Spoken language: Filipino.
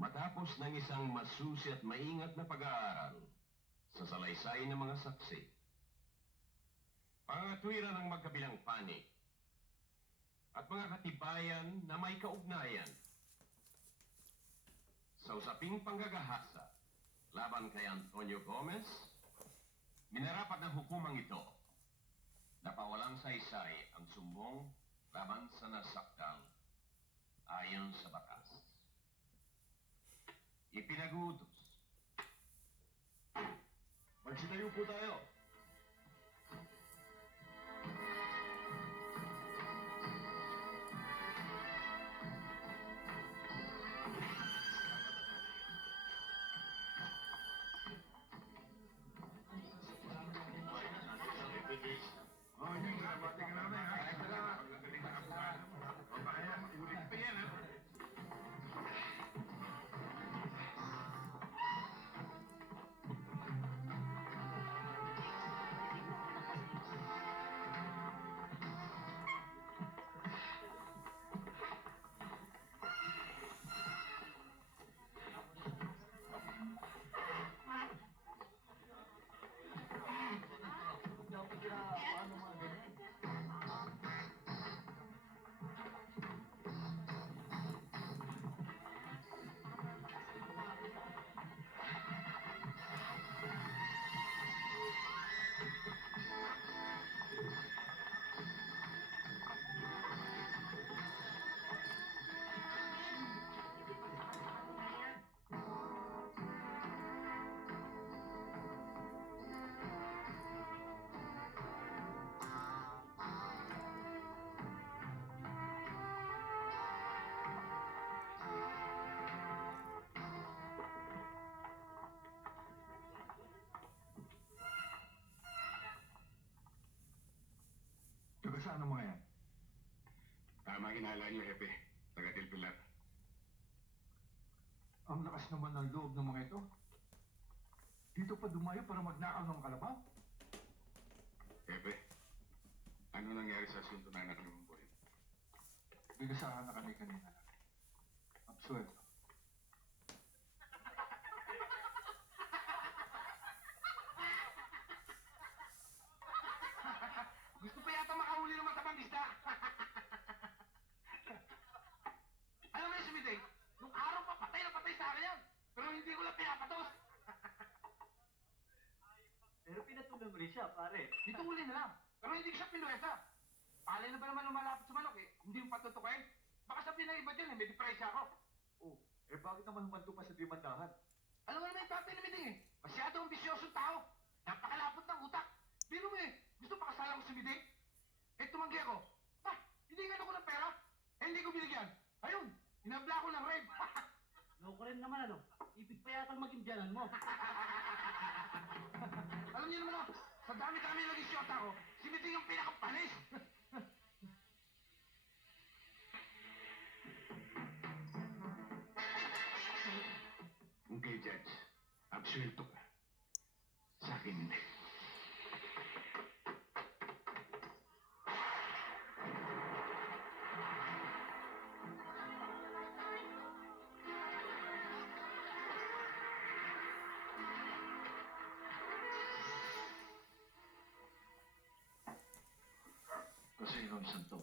Matapos ng isang masusi at maingat na pag-aaral sa salaysay ng mga saksi, pangatwiran ng magkabilang panig at mga katibayan na may kaugnayan sa usaping panggagahasa laban kay Antonio Gomez, minarapat ng hukumang ito na pawalang saysay ang sumbong laban sa nasakdal ayon sa batas. Ipinag-uutos. Magsitayo po tayo. Oh, yun nga. Bati ka namin, ha? Salamat. Pagkagaling na kapunan. O, kaya, ulit pa yan, ha? Taga saan ang mga yan? Tama hinala niyo, Hepe. Taga Del Pilar. Ang lakas naman ng loob ng mga ito. Dito pa dumayo para magnakaw ng kalabaw. Hepe, ano nangyari sa asunto ng anak ni Mumboy? Binasahan na kami kanina lang. Absuelto. Gusto pa yata makahuli ng matabang isda. Alam mo yun, Sumiting? Nung araw pa patay na patay sa akin yan. Pero hindi ko lang pinapatos. Pero pinatuloy mo rin siya, pare. Dito huli na lang. Pero hindi ko siya pinuwesa. Palay na ba naman lumalapit sa manok eh? Kung hindi mo patutukin. Baka sabihin ng iba dyan eh, may depresya ako. Oh, eh bakit naman humanto pa sa dimandahan? Alam mo naman yung tatay ni Miding eh. Masyado ang bisyosong tao. Napakalapot ng utak. Bino mo eh, gusto pakasalan ko si Miding? Eh tumanggi ako. Ah, hindi nga ako ng pera. Eh hindi ko binigyan. Ayun, inabla ko ng rape. Loko rin naman ano. Ibig pa yata maging biyanan mo. Alam niyo naman ako, sa dami-dami naging siyota ko, si Miding ang pinakapanis. Kung kay Judge, absuelto ka. Sa akin hindi. Kasi Ron Santo,